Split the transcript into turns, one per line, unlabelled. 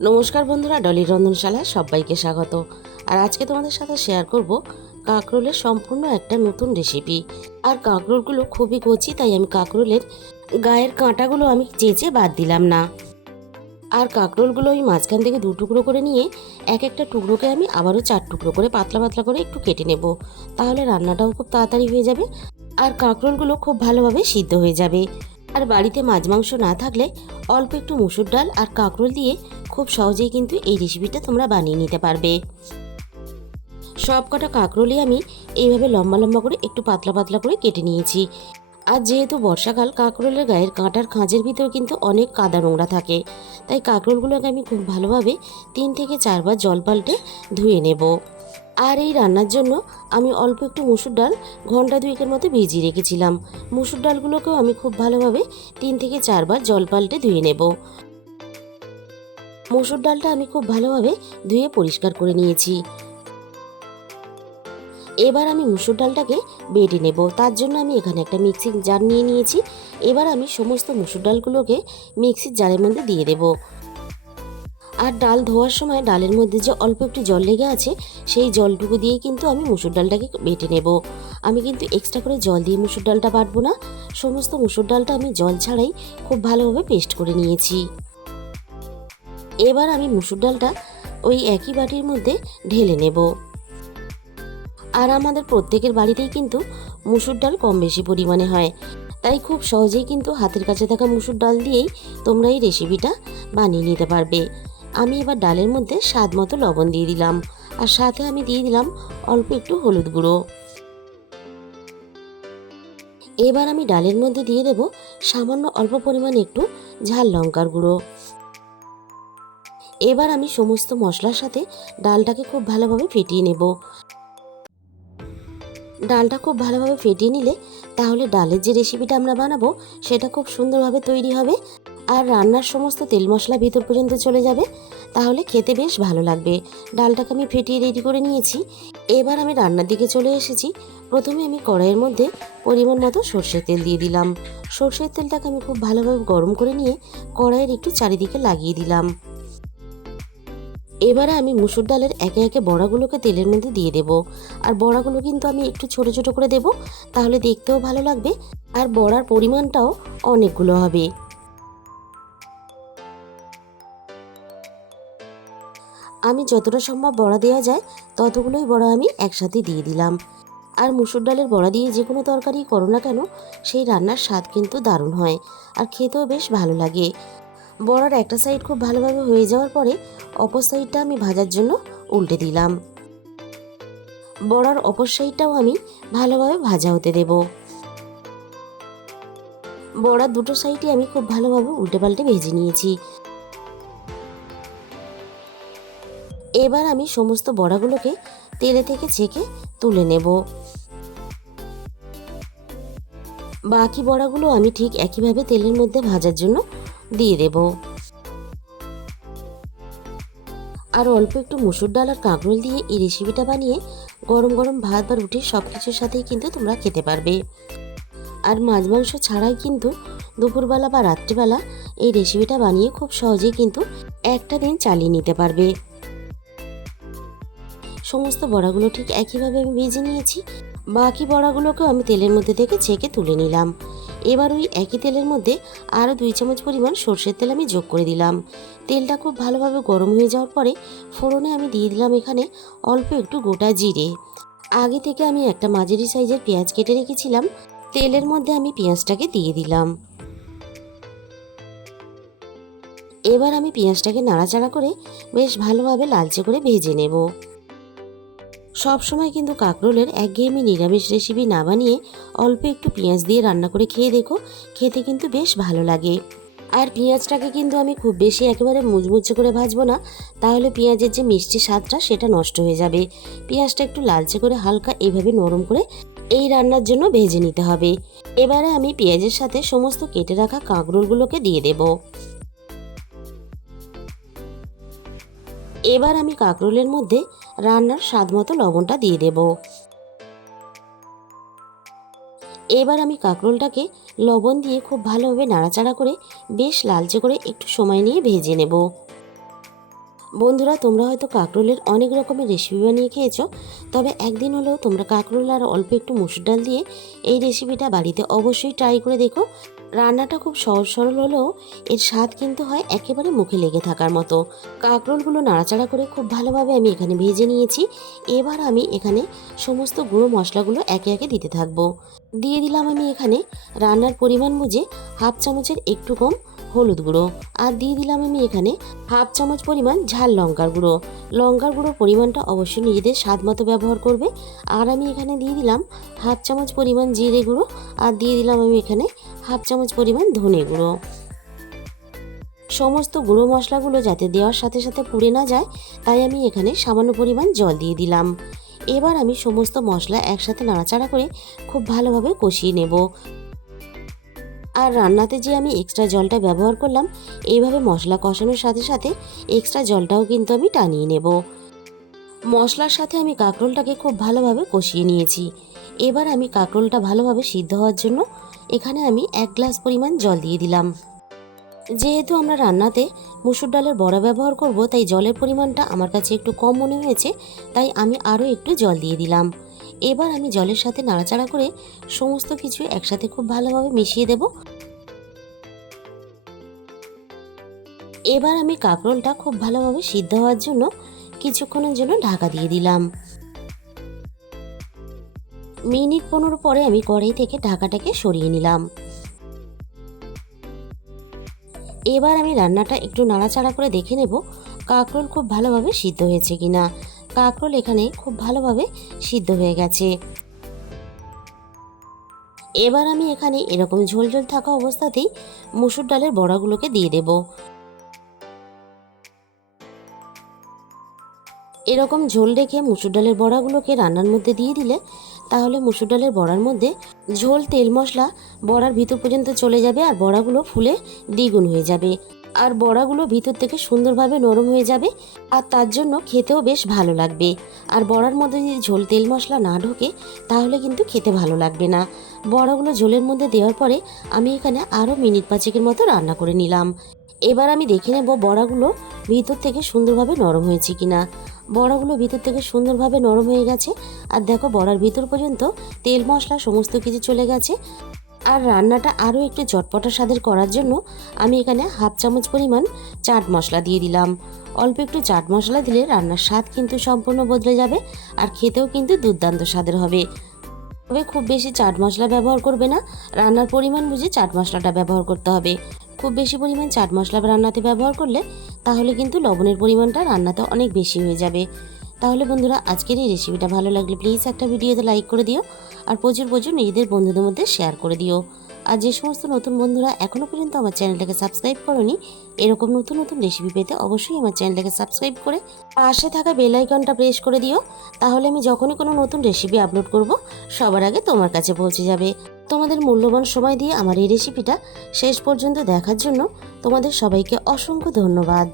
নমস্কার বন্ধুরা ডলির রন্ধনশালায় সবাইকে স্বাগত। আর আজকে তোমাদের সাথে শেয়ার করব কাঁকরোলের সম্পূর্ণ একটা নতুন রেসিপি আর কাঁকরোলগুলো খুবই কচি, তাই আমি কাঁকরোলের গায়ের কাঁটাগুলো আমি চেঁচে বাদ দিলাম না। আর কাঁকরোলগুলো ওই মাঝখান থেকে দু টুকরো করে নিয়ে এক একটা টুকরোকে আমি আবারও চার টুকরো করে পাতলা পাতলা করে একটু কেটে নেব। তাহলে রান্নাটাও খুব তাড়াতাড়ি হয়ে যাবে। আর কাঁকরোলগুলো খুব ভালোভাবে সিদ্ধ হয়ে যাবে। আর বাড়িতে মাছ মাংস না থাকলে অল্প একটু মুসুর ডাল আর কাঁকরোল দিয়ে খুব সহজেই কিন্তু এই রেসিপিটা তোমরা বানিয়ে নিতে পারবে। সব কটা কাঁকরোলই আমি এইভাবে লম্বা লম্বা করে একটু পাতলা পাতলা করে কেটে নিয়েছি। আর যেহেতু বর্ষাকাল, কাঁকরোলের গায়ের কাঁটার খাঁজের ভিতর কিন্তু অনেক কাদা নোংরা থাকে। তাই কাঁকরোলগুলোকে আমি খুব ভালোভাবে তিন থেকে চারবার জল পাল্টে ধুয়ে নেব। আর এই রান্নার জন্য আমি অল্প একটু মুসুর ডাল ঘণ্টা দুয়েকের মতো ভিজিয়ে রেখেছিলাম। মুসুর ডালগুলোকেও আমি খুব ভালোভাবে তিন থেকে চারবার জল পাল্টে ধুয়ে নেব। মসুর ডালটা আমি খুব ভালোভাবে ধুয়ে পরিষ্কার করে নিয়েছি। এবার আমি মুসুর ডালটাকে বেটে নেব। তার জন্য আমি এখানে একটা মিক্সিং জার নিয়ে নিয়েছি। এবার আমি সমস্ত মুসুর ডালগুলোকে মিক্সির জারের মধ্যে দিয়ে দেব। আর ডাল ধোয়ার সময় ডালের মধ্যে যে অল্প একটু জল লেগে আছে, সেই জলটুকু দিয়ে কিন্তু আমি মুসুর ডালটাকে বেটে নেব। আমি কিন্তু এক্সট্রা করে জল দিয়ে মুসুর ডালটা বাটবো না। সমস্ত মুসুর ডালটা আমি জল ছাড়াই খুব ভালোভাবে পেস্ট করে নিয়েছি। এবার আমি মুসুর ডালটা ওই একই বাটির মধ্যে ঢেলে নেব। আর আমাদের প্রত্যেকের বাড়িতেই কিন্তু মুসুর ডাল কম বেশি পরিমাণে হয়। তাই খুব সহজেই কিন্তু হাতের কাছে থাকা মুসুর ডাল দিয়েই তোমরা এই রেসিপিটা বানিয়ে নিতে পারবে। আমি এবার ডালের মধ্যে স্বাদ মতো লবণ দিয়ে দিলাম আর সাথে আমি দিয়ে দিলাম অল্প একটু হলুদ গুঁড়ো। এবার আমি ডালের মধ্যে দিয়ে দেব সামান্য অল্প পরিমাণে একটু ঝাল লঙ্কার গুঁড়ো। এবার আমি সমস্ত মশলার সাথে ডালটাকে খুব ভালোভাবে ফেটিয়ে নেব। ডালটা খুব ভালোভাবে ফেটিয়ে নিলে তাহলে ডালের যে রেসিপিটা আমরা বানাবো সেটা খুব সুন্দরভাবে তৈরি হবে আর রান্নার সমস্ত তেল মশলা ভিতর পর্যন্ত চলে যাবে, তাহলে খেতে বেশ ভালো লাগবে। ডালটাকে আমি ফেটিয়ে রেডি করে নিয়েছি। এবার আমি রান্নার দিকে চলে এসেছি। প্রথমে আমি কড়াইয়ের মধ্যে পরিমাণ মতো সর্ষের তেল দিয়ে দিলাম। সর্ষের তেলটাকে আমি খুব ভালোভাবে গরম করে নিয়ে কড়াইয়ের একটু চারিদিকে লাগিয়ে দিলাম। এবারে আমি মুসুর ডালের একে একে বড়াগুলোকে তেলের মধ্যে দিয়ে দেব। আর বড়াগুলো কিন্তু আমি একটু ছোট ছোট করে দেব, তাহলে দেখতেও ভালো লাগবে। আর বড়ার পরিমাণটাও অনেকগুলো হবে। আমি যতটা সম্ভব বড়া দেওয়া যায়, ততগুলোই বড়া আমি একসাথে দিয়ে দিলাম। আর মুসুর ডালের বড়া দিয়ে যে কোনো তরকারি করো না কেন, সেই রান্নার স্বাদ কিন্তু দারুণ হয় আর খেতেও বেশ ভালো লাগে। বড়ার একটা সাইড খুব ভালোভাবে হয়ে যাওয়ার পরে, অপর সাইডটা আমি ভাজার জন্য উল্টে দিলাম। বড়ার অপর সাইডটাও আমি ভালোভাবে ভাজা হতে দেব। বড়ার দুটো সাইডই আমি খুব ভালোভাবে উল্টে পাল্টে ভেজে নিয়েছি। এবার আমি সমস্ত বড়াগুলোকে তেলে থেকে ছেঁকে তুলে নেব। বাকি বড়াগুলো আমি ঠিক একইভাবে তেলের মধ্যে ভাজার জন্য দিয়ে দেব। আর অল্প একটু মুসুর ডাল আর কাঁকরোল দিয়ে এই রেসিপিটা বানিয়ে গরম গরম ভাত বা রুটির সব কিছুর সাথেই কিন্তু তোমরা খেতে পারবে। আর মাছ মাংস ছাড়াই কিন্তু দুপুরবেলা বা রাত্রিবেলা এই রেসিপিটা বানিয়ে খুব সহজেই কিন্তু একটা দিন চালিয়ে নিতে পারবে। সমস্ত বড়াগুলো ঠিক একইভাবে আমি ভেজে নিয়েছি। বাকি বড়াগুলোকেও আমি তেলের মধ্যে থেকে ছেঁকে তুলে নিলাম। এবার ওই একই তেলের মধ্যে আরও দুই চামচ পরিমাণ সর্ষের তেল আমি যোগ করে দিলাম। তেলটা খুব ভালোভাবে গরম হয়ে যাওয়ার পরে ফোড়নে আমি দিয়ে দিলাম এখানে অল্প একটু গোটা জিরে। আগে থেকে আমি একটা মাঝারি সাইজের পেঁয়াজ কেটে রেখেছিলাম। তেলের মধ্যে আমি পেঁয়াজটাকে দিয়ে দিলাম। এবার আমি পেঁয়াজটাকে নাড়াচাড়া করে বেশ ভালোভাবে লালচে করে ভেজে নেব। সব সময় কিন্তু কাঁকরোলের একঘেয়েমি নিরামিষ রেসিপি না বানিয়ে অল্প একটু পেঁয়াজ দিয়ে রান্না করে খেয়ে দেখো, খেতে কিন্তু বেশ ভালো লাগে। আর পেঁয়াজটাকে কিন্তু আমি খুব বেশি একেবারে মুচমুচে করে ভাজবো না, তাহলে পেঁয়াজের যে মিষ্টি স্বাদটা সেটা নষ্ট হয়ে যাবে। পেঁয়াজটা একটু লালচে করে হালকা এইভাবে নরম করে এই রান্নার জন্য ভেজে নিতে হবে। এবারে আমি পেঁয়াজের সাথে সমস্ত কেটে রাখা কাঁকরোলগুলোকে দিয়ে দেব। এবার আমি কাঁকরোলের মধ্যে রান্নার স্বাদ মতো লবণটা দিয়ে দেব। এবার আমি কাঁকরোলটাকে লবণ দিয়ে খুব ভালোভাবে নাড়াচাড়া করে বেশ লালচে করে একটু সময় নিয়ে ভেজে নেব। বন্ধুরা, তোমরা হয়তো কাঁকরোলের অনেক রকমের রেসিপি বানিয়ে খেয়েছো, তবে একদিন হলেও তোমরা কাঁকরোল আর অল্প একটু মুসুর ডাল দিয়ে এই রেসিপিটা বাড়িতে অবশ্যই ট্রাই করে দেখো। রান্নাটা খুব সহজ সরল হলেও এর স্বাদ কিন্তু হয় একেবারে মুখে লেগে থাকার মতো। কাঁকরোলগুলো নাড়াচাড়া করে খুব ভালোভাবে আমি এখানে ভেজে নিয়েছি। এবার আমি এখানে সমস্ত গুঁড়ো মশলাগুলো একে একে দিতে থাকব। দিয়ে দিলাম আমি এখানে রান্নার পরিমাণ বুঝে হাফ চামচের একটু কম হলুদ গুঁড়ো আর দিয়ে দিলাম আমি এখানে হাফ চামচ পরিমাণ ঝাল লঙ্কার গুঁড়ো। লঙ্কার গুঁড়োর পরিমাণটা অবশ্যই নিজেদের স্বাদ মতো ব্যবহার করবে। আর আমি এখানে দিয়ে দিলাম হাফ চামচ পরিমাণ জিরে গুঁড়ো আর দিয়ে দিলাম আমি এখানে হাফ চামচ পরিমাণ ধনে গুঁড়ো। সমস্ত গুঁড়ো মশলাগুলো যাতে দেওয়ার সাথে সাথে পুড়ে না যায়, তাই আমি এখানে সামান্য পরিমাণ জল দিয়ে দিলাম। এবার আমি সমস্ত মশলা একসাথে নাড়াচাড়া করে খুব ভালোভাবে কষিয়ে নেব। আর রান্নাতে যে আমি এক্সট্রা জলটা ব্যবহার করলাম, এইভাবে মশলা কষানোর সাথে সাথে এক্সট্রা জলটাও কিন্তু আমি টানিয়ে নেব। মশলার সাথে আমি কাঁকরোলটাকে খুব ভালোভাবে কষিয়ে নিয়েছি। এবার আমি কাঁকরোলটা ভালোভাবে সিদ্ধ হওয়ার জন্য এখানে আমি এক গ্লাস পরিমাণ জল দিয়ে দিলাম। যেহেতু আমরা রান্নাতে মুসুর ডালের বড়া ব্যবহার করব, তাই জলের পরিমাণটা আমার কাছে একটু কম মনে হয়েছে, তাই আমি আরও একটু জল দিয়ে দিলাম। এবার আমি জলের সাথে নাড়াচাড়া করে সমস্ত কিছু একসাথে খুব ভালোভাবে মিশিয়ে দেব। এবার আমি কাঁকরোলটা খুব ভালোভাবে সিদ্ধ হওয়ার জন্য কিছুক্ষণের জন্য ঢাকা দিয়ে দিলাম। মিনিট পনেরো পরে আমি কড়াই থেকে ঢাকাটাকে সরিয়ে নিলাম। এবার আমি রান্নাটা একটু নাড়াচাড়া করে দেখে নেব কাঁকরোল খুব ভালোভাবে সিদ্ধ হয়েছে কিনা। কাঁকরোল এখানে খুব ভালোভাবে সিদ্ধ হয়ে গেছে। এবার আমি এখানে এরকম ঝোল ঝোল থাকা অবস্থাতেই মুসুর ডালের বড়াগুলোকে দিয়ে দেব। এরকম ঝোল রেখে মুসুর ডালের বড়াগুলোকে রান্নার মধ্যে দিয়ে দিলে তাহলে মুসুর ডালের বড়ার মধ্যে ঝোল, তেল মশলা বড়ার ভিতর পর্যন্ত চলে যাবে আর বড়াগুলো ফুলে দ্বিগুণ হয়ে যাবে। আর বড়াগুলো ভিতর থেকে সুন্দরভাবে নরম হয়ে যাবে আর তার জন্য খেতেও বেশ ভালো লাগবে। আর বড়ার মধ্যে যদি ঝোল তেল মশলা না ঢোকে, তাহলে কিন্তু খেতে ভালো লাগবে না। বড়াগুলো ঝোলের মধ্যে দেওয়ার পরে আমি এখানে আরও মিনিট পাঁচেকের মতো রান্না করে নিলাম। এবার আমি দেখে নেব বড়াগুলো ভিতর থেকে সুন্দরভাবে নরম হয়েছে কিনা। বড়াগুলো ভিতর থেকে সুন্দরভাবে নরম হয়ে গেছে। আর দেখো বড়ার ভিতর পর্যন্ত তেল মশলা সমস্ত কিছু চলে গেছে। আর রান্নাটা আরও একটু চটপটা স্বাদের করার জন্য আমি এখানে হাফ চামচ পরিমাণ চাট মশলা দিয়ে দিলাম। অল্প একটু চাট মশলা দিলে রান্নার স্বাদ কিন্তু সম্পূর্ণ বদলে যাবে আর খেতেও কিন্তু দুর্দান্ত স্বাদের হবে। তবে খুব বেশি চাট মশলা ব্যবহার করবে না, রান্নার পরিমাণ বুঝে চাট মশলাটা ব্যবহার করতে হবে। খুব বেশি পরিমাণ চাট মশলা রান্নাতে ব্যবহার করলে তাহলে কিন্তু লবণের পরিমাণটা রান্নাতে অনেক বেশি হয়ে যাবে। তাহলে বন্ধুরা, আজকের এই রেসিপিটা ভালো লাগলে প্লিজ একটা ভিডিওতে লাইক করে দিও। আর প্রচুর প্রচুর নিজেদের বন্ধুদের মধ্যে শেয়ার করে দিও। আর যে সমস্ত নতুন বন্ধুরা এখনও পর্যন্ত আমার চ্যানেলটাকে সাবস্ক্রাইব করনি, এরকম নতুন নতুন রেসিপি পেতে অবশ্যই আমার চ্যানেলটাকে সাবস্ক্রাইব করে পাশে থাকা বেল আইকনটা প্রেস করে দিও। তাহলে আমি যখনই কোনো নতুন রেসিপি আপলোড করব, সবার আগে তোমার কাছে পৌঁছে যাবে। তোমাদের মূল্যবান সময় দিয়ে আমার এই রেসিপিটা শেষ পর্যন্ত দেখার জন্য তোমাদের সবাইকে অসংখ্য ধন্যবাদ।